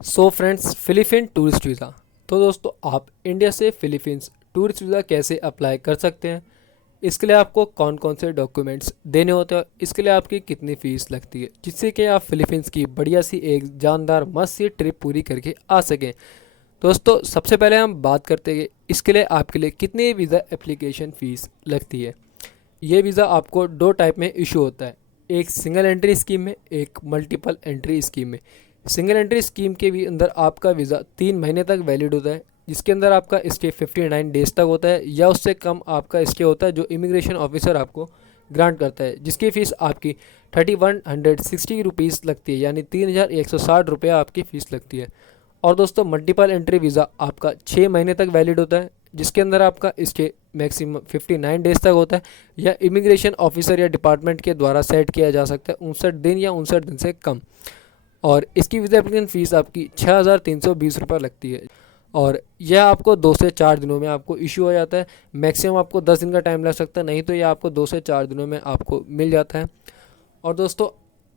So friends, Philippine tourist visa. तो दोस्तों, आप इंडिया से फिलीपींस टूरिस्ट वीज़ा कैसे अप्लाई कर सकते हैं, इसके लिए आपको कौन कौन से डॉक्यूमेंट्स देने होते हैं, इसके लिए आपकी कितनी फ़ीस लगती है, जिससे कि आप फिलीपींस की बढ़िया सी एक जानदार मस्त सी ट्रिप पूरी करके आ सकें। दोस्तों, सबसे पहले हम बात करते हैं कि इसके लिए आपके लिए कितनी वीज़ा एप्लीकेशन फ़ीस लगती है। ये वीज़ा आपको दो टाइप में इशू होता है, एक सिंगल एंट्री स्कीम में, एक मल्टीपल एंट्री स्कीम में। सिंगल एंट्री स्कीम के भी अंदर आपका वीज़ा 3 महीने तक वैलिड होता है, जिसके अंदर आपका स्टे 59 डेज तक होता है या उससे कम आपका स्टे होता है, जो इमिग्रेशन ऑफिसर आपको ग्रांट करता है, जिसकी फ़ीस आपकी 3160 रुपीज़ लगती है, यानी 3160 रुपये आपकी फ़ीस लगती है। और दोस्तों, मल्टीपल एंट्री वीज़ा आपका 6 महीने तक वैलिड होता है, जिसके अंदर आपका स्टे मैक्सिमम 59 डेज तक होता है या इमिग्रेशन ऑफिसर या डिपार्टमेंट के द्वारा सेट किया जा सकता है 59 दिन या 59 दिन से कम। और इसकी वीज़ा एप्लीकेशन फ़ीस आपकी 6320 रुपये लगती है, और यह आपको 2 से 4 दिनों में आपको इशू हो जाता है। मैक्सिमम आपको 10 दिन का टाइम लग सकता है, नहीं तो यह आपको 2 से 4 दिनों में आपको मिल जाता है। और दोस्तों,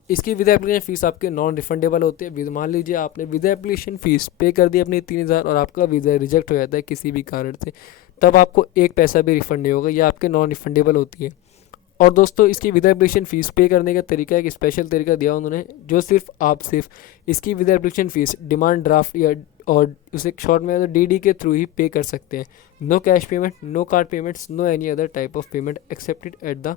इसकी विद एप्लीकेशन फ़ीस आपके नॉन रिफंडेबल होती है। मान लीजिए आपने विद एप्लीकेशन फ़ीस पे कर दी अपनी 3000 और आपका वीज़ा रिजेक्ट हो जाता है किसी भी कारण से, तब आपको एक पैसा भी रिफंड नहीं होगा, यह आपके नॉन रिफंडेबल होती है। और दोस्तों, इसकी विद एप्लीकेशन फ़ीस पे करने का तरीका एक स्पेशल तरीका दिया उन्होंने, जो सिर्फ इसकी with application fees demand draft या और उसे शॉर्ट में डीडी के थ्रू ही पे कर सकते हैं। No cash payment, no card payments, no any other type of payment accepted at the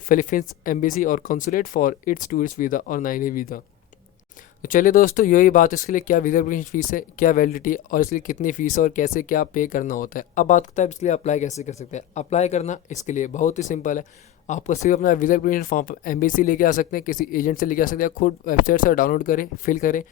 Philippines embassy और consulate for its tourist visa और 9A वीज़ा। तो चलिए दोस्तों, यही बात इसके लिए क्या वीज़ा एप्लीकेशन फ़ीस है, क्या वैलिडिटी और इसलिए कितनी फ़ीस है और कैसे क्या पे करना होता है। अब बात करता है इसलिए अप्लाई कैसे कर सकते हैं। अप्लाई करना इसके लिए बहुत ही सिंपल है। आपको सिर्फ अपना वीज़ा एप्लीकेशन फॉर्म एम्बेसी लेके आ सकते हैं, किसी एजेंट से लेके आ सकते हैं, खुद वेबसाइट से डाउनलोड करें, फिल करें।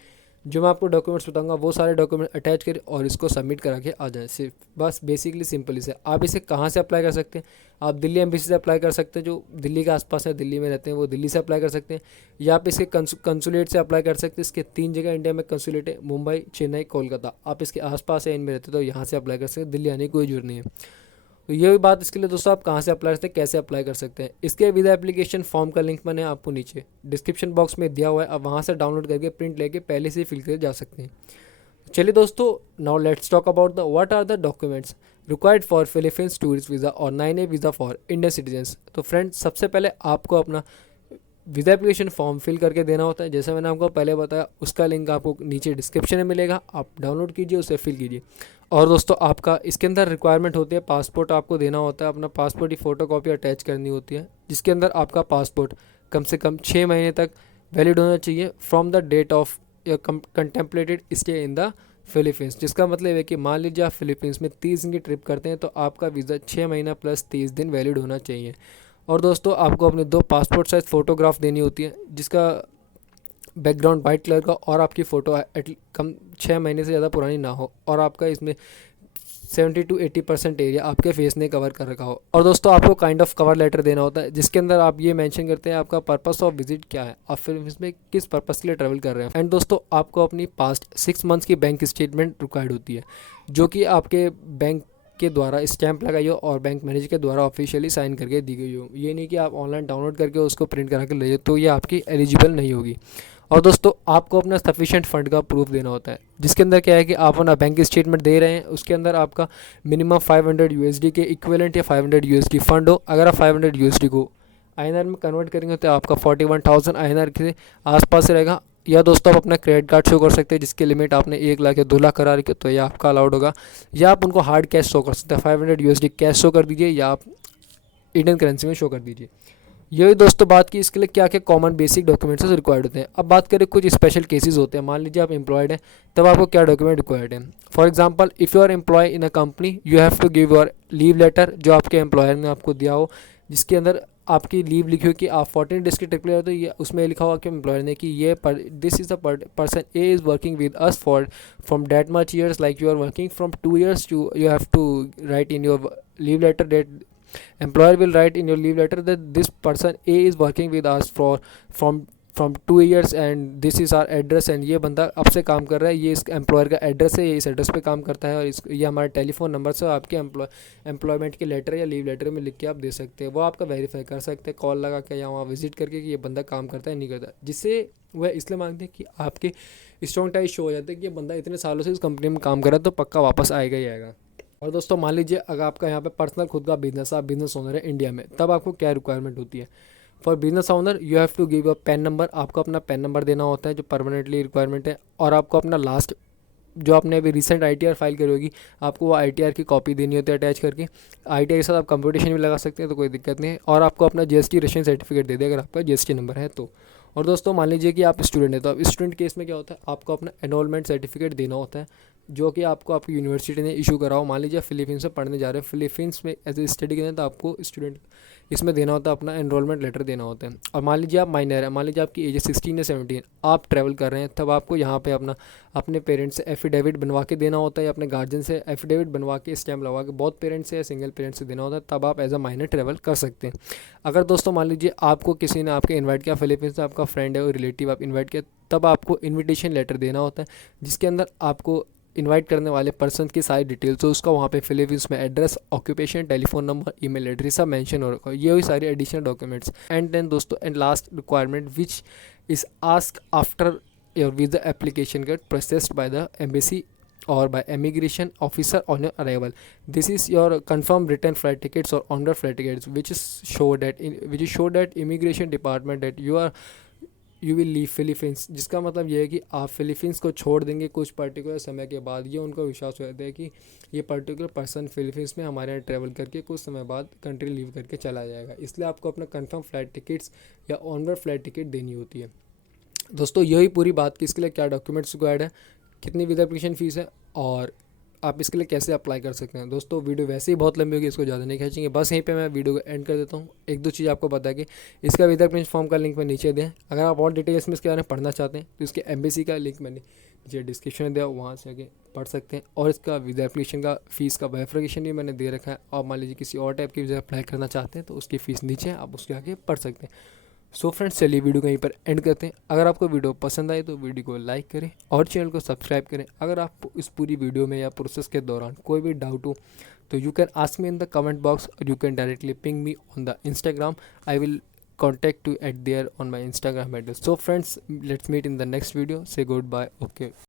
जो मैं आपको डॉक्यूमेंट्स बताऊंगा वो सारे डॉक्यूमेंट अटैच करें और इसको सबमिट करा के आ जाए। सिर्फ बस बेसिकली सिंपल इसे। आप इसे कहाँ से अप्लाई कर सकते हैं? आप दिल्ली एम्बेसी से अप्लाई कर सकते हैं, जो दिल्ली के आसपास है, दिल्ली में रहते हैं, वो दिल्ली से अप्लाई कर सकते हैं। या आप इसके कंसुलेट से अप्लाई कर सकते हैं। इसके 3 जगह इंडिया में कंसुलेट है, मुंबई, चेन्नई, कोलकाता। आप इसके आसपास है, इनमें रहते तो यहाँ से अप्लाई कर सकते हैं, दिल्ली आने की कोई जरूरत नहीं है। तो ये भी बात इसके लिए दोस्तों, आप कहाँ से अप्लाई करते हैं, कैसे अप्लाई कर सकते हैं। इसके वीज़ा एप्लीकेशन फॉर्म का लिंक मैंने आपको नीचे डिस्क्रिप्शन बॉक्स में दिया हुआ है, आप वहाँ से डाउनलोड करके प्रिंट लेके पहले से फिल कर जा सकते हैं। चलिए दोस्तों, now let's talk about the what are the documents required for Philippines tourist visa और 9A visa for Indian citizens. तो फ्रेंड्स, सबसे पहले आपको अपना वीज़ा एप्लीकेशन फॉर्म फिल करके देना होता है, जैसे मैंने आपको पहले बताया। उसका लिंक आपको नीचे डिस्क्रिप्शन में मिलेगा, आप डाउनलोड कीजिए, उसे फिल कीजिए। और दोस्तों, आपका इसके अंदर रिक्वायरमेंट होती है पासपोर्ट आपको देना होता है, अपना पासपोर्ट की फ़ोटो कॉपी अटैच करनी होती है, जिसके अंदर आपका पासपोर्ट कम से कम 6 महीने तक वैलिड होना चाहिए from the date of contemplated stay in the Philippines. जिसका मतलब है कि मान लीजिए आप फिलीपींस में 30 दिन की ट्रिप करते हैं, तो आपका वीज़ा 6 महीना प्लस 30 दिन वैलिड होना चाहिए। और दोस्तों, आपको अपने 2 पासपोर्ट साइज़ फ़ोटोग्राफ देनी होती है, जिसका बैकग्राउंड वाइट कलर का और आपकी फ़ोटो कम 6 महीने से ज़्यादा पुरानी ना हो, और आपका इसमें 70 to 80% एरिया आपके फेस ने कवर कर रखा हो। और दोस्तों, आपको काइंड ऑफ कवर लेटर देना होता है, जिसके अंदर आप ये मेंशन करते हैं आपका पर्पस ऑफ विजिट क्या है, आप फिर इसमें किस पर्पस के लिए ट्रैवल कर रहे हैं। एंड दोस्तों, आपको अपनी पास्ट 6 मंथ्स की बैंक स्टेटमेंट रिक्वायर्ड होती है, जो कि आपके बैंक के द्वारा स्टैंप लगाई हो और बैंक मैनेजर के द्वारा ऑफिशियली साइन करके दी गई हो। ये नहीं कि आप ऑनलाइन डाउनलोड करके उसको प्रिंट करा के ले जाओ, तो ये आपकी एलिजिबल नहीं होगी। और दोस्तों, आपको अपना सफिशिएंट फंड का प्रूफ देना होता है, जिसके अंदर क्या है कि आप अपना बैंक स्टेटमेंट दे रहे हैं, उसके अंदर आपका मिनिमम 500 यूएसडी के इक्विवेलेंट या 500 यूएसडी फंड हो। अगर आप 500 यूएसडी को आईएनआर में कन्वर्ट करेंगे तो आपका 41,000 आईएनआर के आसपास रहेगा। या दोस्तों, आप अपना क्रेडिट कार्ड शो कर सकते हैं, जिसकी लिमिट आपने 1 लाख या 2 लाख करा रखी है, तो यह आपका अलाउड होगा। या आप उनको हार्ड कैश शो कर सकते हैं, 500 यूएसडी कैश शो कर दीजिए, या आप इंडियन करेंसी में शो कर दीजिए। यही दोस्तों बात की इसके लिए क्या क्या कॉमन बेसिक डॉक्यूमेंट्स रिक्वायर्ड होते हैं। अब बात करें कुछ स्पेशल केसेस होते हैं। मान लीजिए आप एम्प्लॉयड हैं, तब आपको क्या डॉक्यूमेंट रिक्वायर्ड है। For example, if you are employ in a company, you have to give your leave letter, जो आपके एम्प्लॉयर ने आपको दिया हो, जिसके अंदर आपकी लीव लिखी हो कि आप 14 डेज की ट्रिप ले रहे हो, तो ये उसमें लिखा हुआ कि एम्प्लॉयर ने कि ये this is the person a is working with us for from that much years, like you are working from 2 years to, you have to write in your leave letter date, employer will write in your leave letter that this person A is working with us for from from 2 years and this is our address, and ये बंदा अब से काम कर रहा है, ये इस एम्प्लॉयर का एड्रेस है, ये इस एड्रेस पे काम करता है, और ये हमारा टेलीफोन नंबर से आपके एम्प्लॉयमेंट के लेटर या लीव लेटर में लिख के आप दे सकते हैं। वो आपका वेरीफाई कर सकते हैं कॉल लगा के या वहाँ विजिट करके कि ये बंदा काम करता है नहीं करता, जिससे वह इसलिए मांगते हैं कि आपके स्ट्रॉन्ग टाइज शो हो जाते हैं कि ये बंदा इतने सालों से इस कंपनी में काम कर रहा है तो पक्का वापस आएगा ही आएगा। और दोस्तों मान लीजिए अगर आपका यहाँ पे पर्सनल खुद का बिजनेस, आप बिजनेस ओनर है इंडिया में, तब आपको क्या रिक्वायरमेंट होती है। For business owner you have to give a PAN number, आपको अपना पैन नंबर देना होता है जो परमानेंटली रिक्वायरमेंट है, और आपको अपना लास्ट जो आपने अभी रिसेंट आईटीआर फाइल करी होगी, आपको वो आईटीआर की कॉपी देनी होती है अटैच करके। आईटीआर के साथ आप कंपटीशन भी लगा सकते हैं तो कोई दिक्कत नहीं है, और आपको अपना जीएसटी रजिस्ट्रेशन सर्टिफिकेट दे दे अगर आपका जीएसटी नंबर है तो। और दोस्तों मान लीजिए कि आप स्टूडेंट हैं, तो अब स्टूडेंट केस में क्या होता है, आपको अपना एनरोलमेंट सर्टिफिकेट देना होता है जो कि आपको आपकी यूनिवर्सिटी ने इशू कराओ। मान लीजिए फिलीपींस में पढ़ने जा रहे हैं, फिलीपींस में एज ए स्टडी के लिए, तो आपको स्टूडेंट इसमें देना होता है, अपना एनरोलमेंट लेटर देना होता है। और मान लीजिए आप माइनर है, मान लीजिए आपकी एज है 16 या 17, आप ट्रैवल कर रहे हैं, तब आपको यहाँ पे अपने पेरेंट्स से एफिडेविट बनवा के देना होता है, या अपने गार्जियन से एफिडेविट बनवा के स्टैम्प लगवा के बहुत पेरेंट्स से या सिंगल पेरेंट्स से देना होता है, तब आप एज अ माइनर ट्रैवल कर सकते हैं। अगर दोस्तों मान लीजिए आपको किसी ने आपके इन्वाइट किया, फिलीपींस से आपका फ्रेंड है और रिलेटिव आप इन्वाइट किया, तब आपको इन्विटेशन लेटर देना होता है जिसके अंदर आपको इनवाइट करने वाले पर्सन की सारी डिटेल्स, तो उसका वहाँ पे फिलीपींस में address, occupation, telephone number, email address सब मेंशन हो रखा है। ये हुई सारी एडिशनल डॉक्यूमेंट्स। एंड देन दोस्तों and last requirement which is ask after your visa application get processed by the embassy or by immigration officer on your arrival. This is your confirmed return flight tickets or on-board flight tickets which is show that immigration department that you will leave Philippines, जिसका मतलब ये है कि आप Philippines को छोड़ देंगे कुछ पर्टिकुलर समय के बाद। ये उनका विश्वास हो जाता है कि ये पर्टिकुलर पर्सन फिलीपींस में हमारे यहाँ ट्रैवल करके कुछ समय बाद कंट्री लीव करके चला जाएगा, इसलिए आपको अपना कंफर्म फ्लाइट टिकट्स या ऑनवर्ड फ्लाइट टिकट देनी होती है। दोस्तों यही पूरी बात कि इसके लिए क्या डॉक्यूमेंट्स रिक्वायर्ड है, कितनी वीज़ा एप्लीकेशन फ़ीस है, और आप इसके लिए कैसे अप्लाई कर सकते हैं। दोस्तों वीडियो वैसे ही बहुत लंबी होगी, इसको ज़्यादा नहीं खींचेंगे, बस यहीं पे मैं वीडियो को एंड कर देता हूँ। एक दो चीज़ आपको बता कि इसका वीज़ा एप्लीकेशन फॉर्म का लिंक मैं नीचे दें, अगर आप और डिटेल्स में इसके बारे में पढ़ना चाहते हैं तो इसके एम्बेसी का लिंक मैंने नीचे डिस्क्रिप्शन में दिया, वहाँ से आगे पढ़ सकते हैं। और इसका वीज़ा एप्लीकेशन का फ़ीस का वेरिफिकेशन भी मैंने दे रखा है, और मान लीजिए किसी और टाइप की वीज़ा अप्लाई करना चाहते हैं तो उसकी फ़ीस नीचे है, आप उसके आगे पढ़ सकते हैं। सो फ्रेंड्स चलिए वीडियो कहीं पर एंड करते हैं। अगर आपको वीडियो पसंद आई तो वीडियो को लाइक करें और चैनल को सब्सक्राइब करें। अगर आपको इस पूरी वीडियो में या प्रोसेस के दौरान कोई भी डाउट हो तो you can ask me in the comment box, और you can directly ping me on the Instagram. I will contact you at there on my Instagram handle. So friends, let's meet in the next video. Say goodbye. Okay.